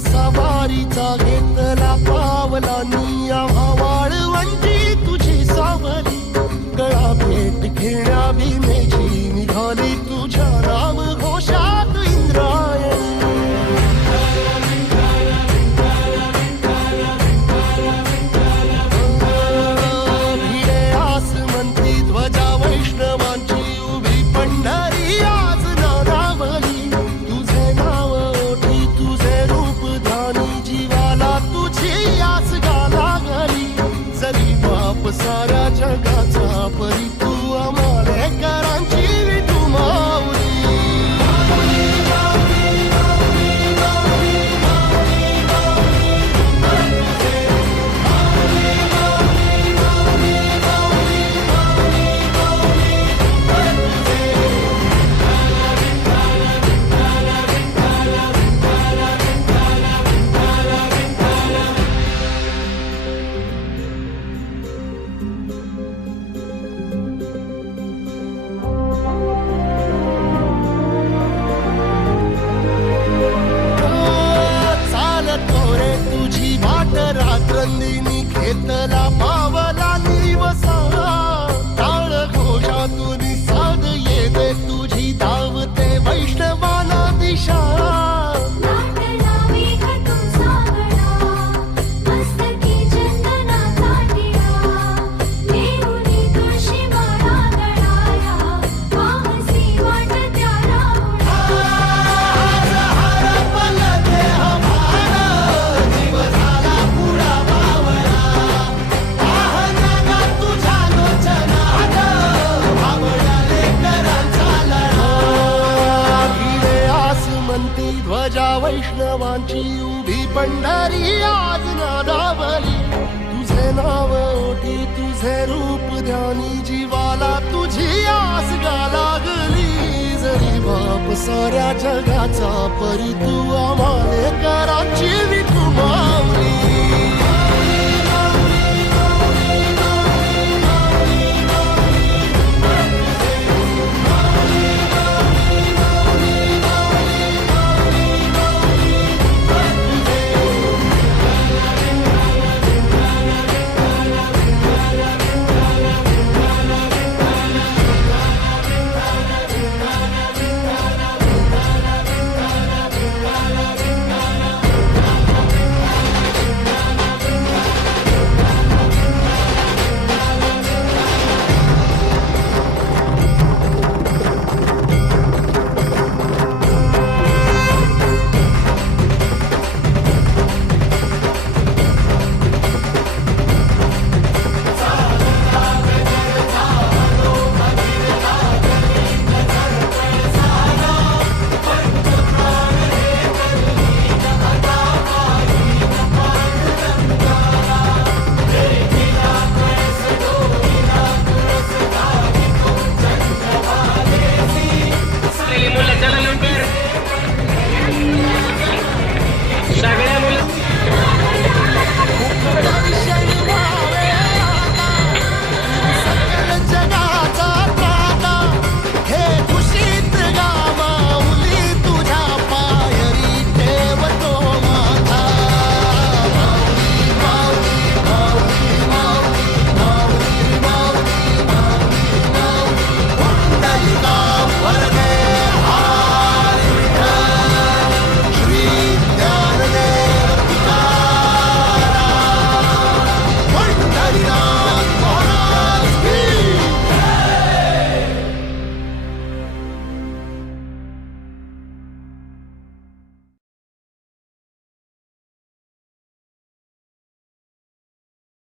सवारीचा घेतला पावलांनी आम्हा वाळवंटी तुझी सावली गळा भेट घेण्या भीमेची निघाली तुझ्या राम घोषात इंद्रायणी भिडे आसमंती ध्वजा वैष्णवांची उभी पंढरी आज नारावली तुझे नाव ओठी तुझे रूप ध्यानी जीवाला तुझी आस गाला गली जरी बाप साऱ्या जगाचा परी तू आमालेकरांची विठू माऊली रात्रंदिनी घेतला पावला निवसा टाळ घोषातून साध येते तुझी धावते वैष्णवाला दिशा ध्वजा वैष्णवांची उभी पंढरी आज नादावली तुझे नाव ओठी तुझे रूप ध्यानी जीवाला तुझी आस गाला गली जरी बाप साऱ्या जगाचा परी तू आमालेकरांची विठू माऊली